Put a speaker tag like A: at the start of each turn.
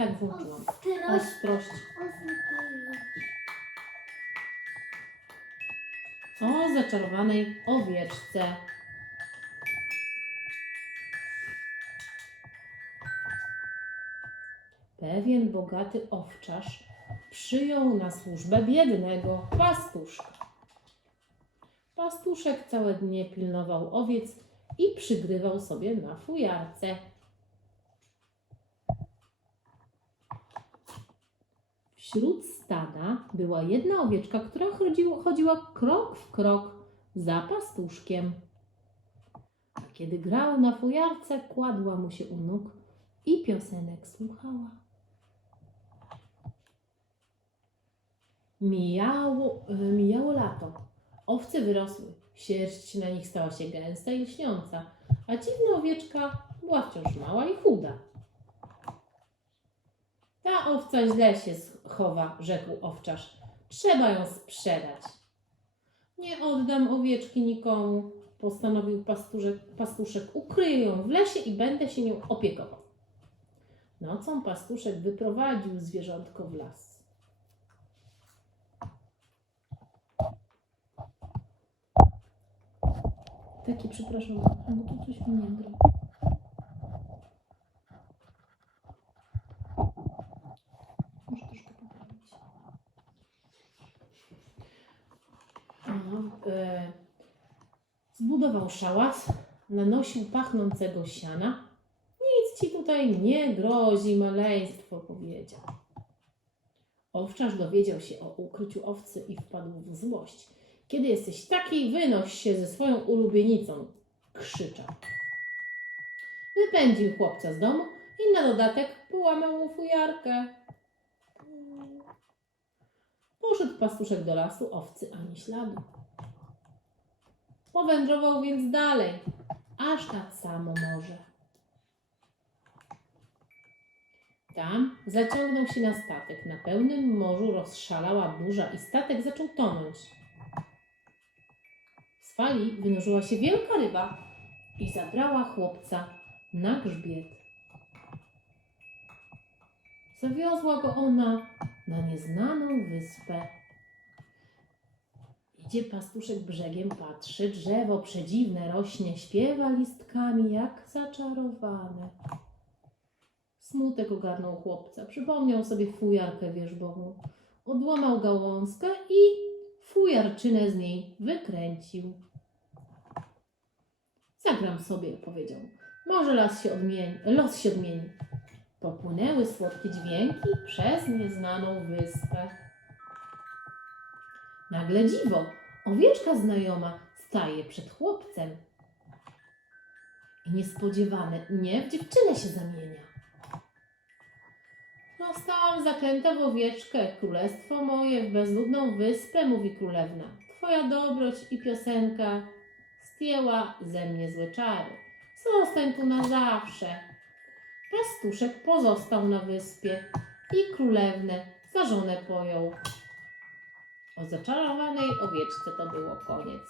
A: Tak włączyłam.
B: Ostrość.
A: O zaczarowanej owieczce. Pewien bogaty owczarz przyjął na służbę biednego pastuszka. Pastuszek całe dnie pilnował owiec i przygrywał sobie na fujarce. Wśród stada była jedna owieczka, która chodziła, chodziła krok w krok za pastuszkiem. A kiedy grał na fujarce, kładła mu się u nóg i piosenek słuchała. Mijało, mijało lato. Owce wyrosły. Sierść na nich stała się gęsta i lśniąca, a dziwna owieczka była wciąż mała i chuda. Ta owca źle się chowa, rzekł owczarz. Trzeba ją sprzedać. Nie oddam owieczki nikomu, postanowił pastuszek. pastuszek. Ukryję ją w lesie i będę się nią opiekował. Nocą pastuszek wyprowadził zwierzątko w las. Takie, przepraszam, bo tu coś mi gra. E, zbudował szałas, nanosił pachnącego siana. Nic ci tutaj nie grozi, maleństwo, powiedział. Owczarz dowiedział się o ukryciu owcy i wpadł w złość. Kiedy jesteś taki, wynoś się ze swoją ulubienicą, krzyczał. Wypędził chłopca z domu i na dodatek połamał mu fujarkę. Poszedł pastuszek do lasu, owcy ani śladu. Powędrował więc dalej, aż nad samo morze. Tam zaciągnął się na statek. Na pełnym morzu rozszalała burza i statek zaczął tonąć. Z fali wynurzyła się wielka ryba i zabrała chłopca na grzbiet. Zawiozła go ona na nieznaną wyspę. Idzie pastuszek brzegiem, patrzy, drzewo przedziwne rośnie, śpiewa listkami jak zaczarowane. Smutek ogarnął chłopca, przypomniał sobie fujarkę wierzbową, odłamał gałązkę i fujarczynę z niej wykręcił. Zagram sobie, powiedział. Może las się odmieni, los się odmieni. Popłynęły słodkie dźwięki przez nieznaną wyspę. Nagle dziwo, owieczka znajoma staje przed chłopcem. I niespodziewane nie w dziewczynę się zamienia. Zostałam zaklęta w owieczkę, królestwo moje w bezludną wyspę, mówi królewna. Twoja dobroć i piosenka zdjęła ze mnie złe czary. Zostań tu na zawsze. Pastuszek pozostał na wyspie i królewnę za żonę pojął. O zaczarowanej owieczce to było koniec.